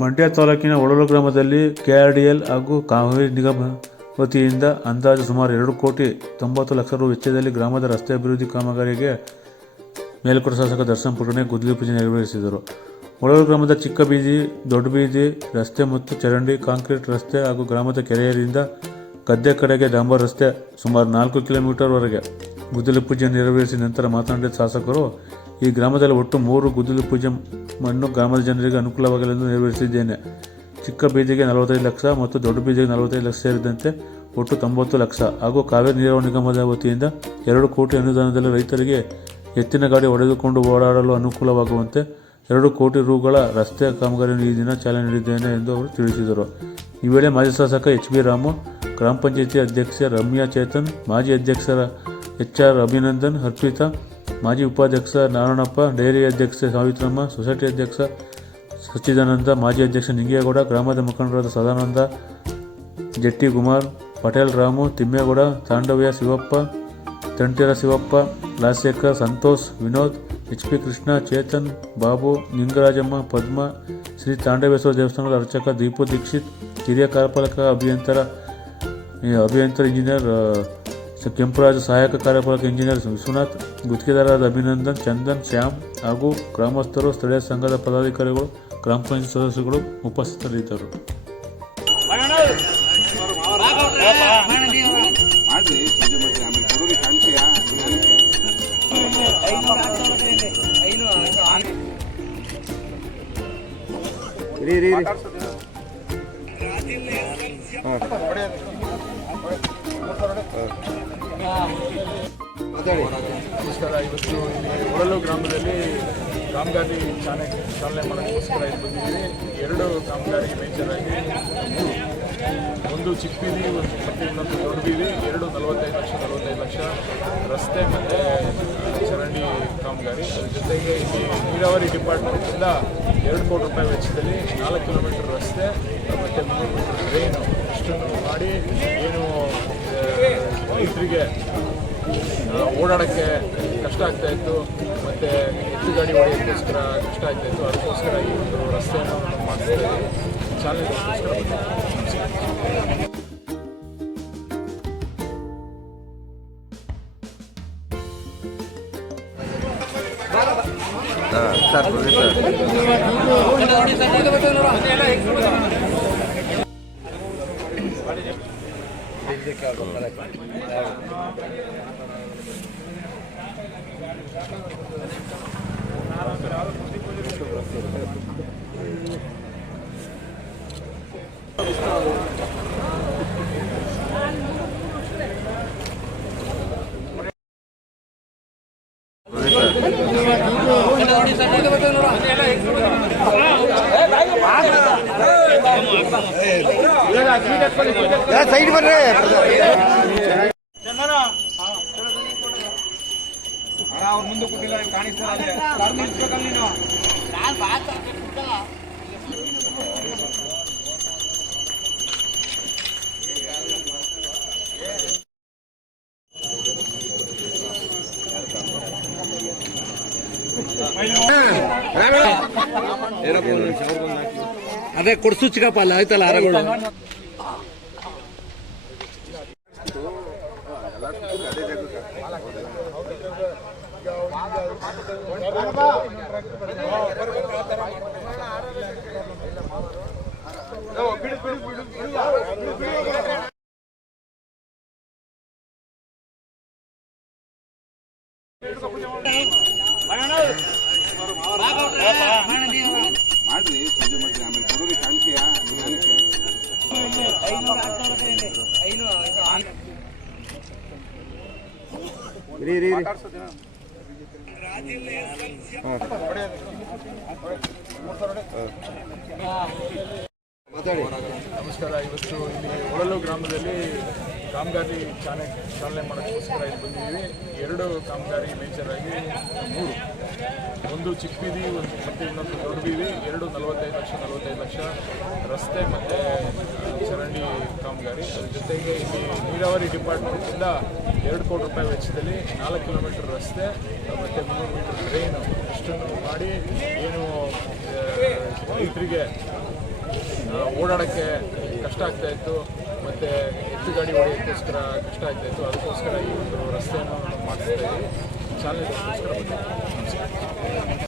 ಮಂಡ್ಯ ತಾಲೂಕಿನ ಒಳಲು ಗ್ರಾಮದಲ್ಲಿ ಕೆಆರ್ಡಿಎಲ್ ಹಾಗೂ ಕಾವೇರಿ ನಿಗಮ ವತಿಯಿಂದ ಅಂದಾಜು ಸುಮಾರು 2,90,00,000 ರು ವೆಚ್ಚದಲ್ಲಿ ಗ್ರಾಮದ ರಸ್ತೆ ಅಭಿವೃದ್ಧಿ ಕಾಮಗಾರಿಗೆ ಮೇಲುಕೋಟೆ ಶಾಸಕ ದರ್ಶನ್ ಪುಟ್ಟಣ್ಣೆ ಗುದ್ದಲಿ ಪೂಜೆ ನೆರವೇರಿಸಿದರು. ಒಳಲು ಗ್ರಾಮದ ಚಿಕ್ಕ ಬೀದಿ, ದೊಡ್ಡ ಬೀದಿ ರಸ್ತೆ ಮತ್ತು ಚರಂಡಿ, ಕಾಂಕ್ರೀಟ್ ರಸ್ತೆ ಹಾಗೂ ಗ್ರಾಮದ ಕೆರೆಯರಿಂದ ಗದ್ದೆ ಕಡೆಗೆ ಡಾಂಬರ್ ರಸ್ತೆ ಸುಮಾರು 4 ಕಿಲೋಮೀಟರ್ ವರೆಗೆ ಗುದ್ದಲಿ ಪೂಜೆ ನೆರವೇರಿಸಿದ ನಂತರ ಮಾತನಾಡಿದ ಶಾಸಕರು, ಈ ಗ್ರಾಮದಲ್ಲಿ ಒಟ್ಟು 3 ಗುದ್ದಲಿ ಪೂಜೆ ಮಣ್ಣು ಗ್ರಾಮದ ಜನರಿಗೆ ಅನುಕೂಲವಾಗಲೆಂದು ನೆರವೇರಿಸಿದ್ದೇನೆ. ಚಿಕ್ಕ ಬೀದಿಗೆ 45 ಲಕ್ಷ ಮತ್ತು ದೊಡ್ಡ ಬೀದಿಗೆ 45 ಲಕ್ಷ ಸೇರಿದಂತೆ ಒಟ್ಟು 90 ಲಕ್ಷ ಹಾಗೂ ಕಾವೇರಿ ನೀರಾವರಿ ನಿಗಮದ ವತಿಯಿಂದ 2 ಕೋಟಿ ಅನುದಾನದಲ್ಲಿ ರೈತರಿಗೆ ಎತ್ತಿನ ಗಾಡಿ ಹೊಡೆದುಕೊಂಡು ಓಡಾಡಲು ಅನುಕೂಲವಾಗುವಂತೆ 2 ಕೋಟಿ ರುಗಳ ರಸ್ತೆ ಕಾಮಗಾರಿಯನ್ನು ಈ ದಿನ ಚಾಲನೆ ನೀಡಿದ್ದೇನೆ ಎಂದು ಅವರು ತಿಳಿಸಿದರು. ಈ ವೇಳೆ ಮಾಜಿ ಶಾಸಕ ಎಚ್.ಬಿ. ರಾಮು, ಗ್ರಾಮ ಪಂಚಾಯಿತಿ ಅಧ್ಯಕ್ಷೆ ರಮ್ಯಾ ಚೇತನ್, ಮಾಜಿ ಅಧ್ಯಕ್ಷರ ಎಚ್.ಆರ್. ಅಭಿನಂದನ್, ಅರ್ಪಿತಾ, ಮಾಜಿ ಉಪಾಧ್ಯಕ್ಷ ನಾರಾಯಣಪ್ಪ, ಡೈರಿ ಅಧ್ಯಕ್ಷೆ ಸಾವಿತ್ರಮ್ಮ, ಸೊಸೈಟಿ ಅಧ್ಯಕ್ಷ ಸಚ್ಚಿದಾನಂದ, ಮಾಜಿ ಅಧ್ಯಕ್ಷ ನಿಂಗೇಗೌಡ, ಗ್ರಾಮದ ಮುಖಂಡರಾದ ಸದಾನಂದ, ಜಟ್ಟಿ ಕುಮಾರ್, ಪಟೇಲ್ ರಾಮು, ತಿಮ್ಮೇಗೌಡ, ತಾಂಡವ್ಯ ಶಿವಪ್ಪ, ತಂಟೆರ ಶಿವಪ್ಪ, ರಾಜಶೇಖರ್, ಸಂತೋಷ್, ವಿನೋದ್, ಎಚ್.ಪಿ. ಕೃಷ್ಣ, ಚೇತನ್, ಬಾಬು, ನಿಂಗರಾಜಮ್ಮ, ಪದ್ಮ, ಶ್ರೀ ತಾಂಡವೇಶ್ವರ ದೇವಸ್ಥಾನದ ಅರ್ಚಕ ದೀಪು ದೀಕ್ಷಿತ್, ಹಿರಿಯ ಕಾರ್ಯಪಾಲಕ ಅಭಿಯಂತರ ಇಂಜಿನಿಯರ್ ಕೆಂಪರಾಜು, ಸಹಾಯಕ ಕಾರ್ಯಪಾಲಕ ಇಂಜಿನಿಯರ್ ವಿಶ್ವನಾಥ್, ಗುತ್ತಿಗೆದಾರರಾದ ಅಭಿನಂದನ್, ಚಂದನ್, ಶ್ಯಾಮ್ ಹಾಗೂ ಗ್ರಾಮಸ್ಥರು, ಸ್ಥಳೀಯ ಸಂಘದ ಪದಾಧಿಕಾರಿಗಳು, ಗ್ರಾಮ ಪಂಚಾಯತ್ ಸದಸ್ಯರುಗಳು ಉಪಸ್ಥಿತರಿದ್ದರು. ನಮಸ್ಕಾರ. ಇವತ್ತು ಒಳಲು ಗ್ರಾಮದಲ್ಲಿ ಕಾಮಗಾರಿ ಚಾಲನೆ ಮಾಡೋಕ್ಕೋಸ್ಕರ ಇಲ್ಲಿ ಬಂದಿದ್ದೀವಿ. 2 ಕಾಮಗಾರಿ ಮೇಜರ್ ಆಗಿ, ಒಂದು ಚಿಕ್ಕ ಬೀದಿ ಮತ್ತು ಇನ್ನೊಂದು ದೊಡ್ಡ ಬೀದಿ, 45 ಲಕ್ಷ ರಸ್ತೆ ಮತ್ತು ಚರಂಡಿ ಕಾಮಗಾರಿ. ಅದ್ರ ಜೊತೆಗೆ ಇಲ್ಲಿ ನೀರಾವರಿ ಡಿಪಾರ್ಟ್ಮೆಂಟಿಂದ 2 ಕೋಟಿ ರೂಪಾಯಿ ವೆಚ್ಚದಲ್ಲಿ 4 ಕಿಲೋಮೀಟರ್ ರಸ್ತೆ ಮತ್ತು 3 ಮೀಟರ್ ಡ್ರೈನು ಇಷ್ಟನ್ನು ಮಾಡಿ ಏನು ರೈತರಿಗೆ ಓಡಾಡೋಕ್ಕೆ ಕಷ್ಟ ಆಗ್ತಾಯಿತ್ತು ಮತ್ತು ಎತ್ತು ಗಾಡಿ ಹೊಡೆಯೋಕ್ಕೋಸ್ಕರ ಕಷ್ಟ ಆಗ್ತಾಯಿತ್ತು. ಅದಕ್ಕೋಸ್ಕರ ಈ ಒಂದು ರಸ್ತೆಯನ್ನು ನಾವು ಮಾಡ್ತಿದ್ದೇವೆ. ಚಾಲನೆಗೋಸ್ಕರ ಸೈಡ್ ಬರ್ರಿ. ಅವ್ರ ಮುಂದೆ ಕೊಟ್ಟಿಲ್ಲ, ಕಾಣಿಸ್ತಾರೆ. ಅದೇ ಕೊಡ್ಸು ಚಿಕ್ಕಪ್ಪ ಅಲ್ಲ ಆಯ್ತಲ್ಲ ಆರಗಳು. ಮಾಡ್ರಿ ಪೂಜೆ ಮಾಡ್ರಿ, ಆಮೇಲೆ ಕೊಡೋರಿ ಕಾಣಿಕೆಯ ನಮಸ್ಕಾರ. ಇವತ್ತು ಇಲ್ಲಿ ಒಳಲು ಗ್ರಾಮದಲ್ಲಿ ಕಾಮಗಾರಿ ಚಾಲನೆ ಮಾಡೋಕ್ಕೋಸ್ಕರ ಇಲ್ಲಿ ಬಂದಿದ್ದೀವಿ. 2 ಕಾಮಗಾರಿ ಮೇಜರ್ ಆಗಿ, 3, ಒಂದು ಚಿಕ್ಕ ಬೀದಿ ಮತ್ತು ಇನ್ನೊಂದು ದೊಡ್ಡ ಬೀದಿ, 45 ಲಕ್ಷ ರಸ್ತೆ ಮತ್ತು ಚರಂಡಿ ಕಾಮಗಾರಿ. ಅದ್ರ ಜೊತೆಗೆ ಇಲ್ಲಿ ನೀರಾವರಿ ಡಿಪಾರ್ಟ್ಮೆಂಟಿಂದ 2 ಕೋಟಿ ರೂಪಾಯಿ ವೆಚ್ಚದಲ್ಲಿ 4 ಕಿಲೋಮೀಟರ್ ರಸ್ತೆ ಮತ್ತು 3 ಮೀಟರ್ ಡ್ರೈನು ಇಷ್ಟನ್ನು ಮಾಡಿ ಏನು ರೈತರಿಗೆ ಓಡಾಡೋಕ್ಕೆ ಕಷ್ಟ ಆಗ್ತಾಯಿತ್ತು ಮತ್ತು ಎತ್ತು ಗಾಡಿ ಹೊಡೆಯೋಕ್ಕೋಸ್ಕರ ಕಷ್ಟ ಆಗ್ತಾಯಿತ್ತು. ಅದಕ್ಕೋಸ್ಕರ ಈ ಒಂದು ರಸ್ತೆಯನ್ನು ನಾವು ಮಾಡಿಸ್ತಾ ಇದ್ದೀವಿ. ಚಾಲನೆಗೋಸ್ಕರ ಬಂದಿದ್ದೀವಿ. ನಮಸ್ಕಾರ.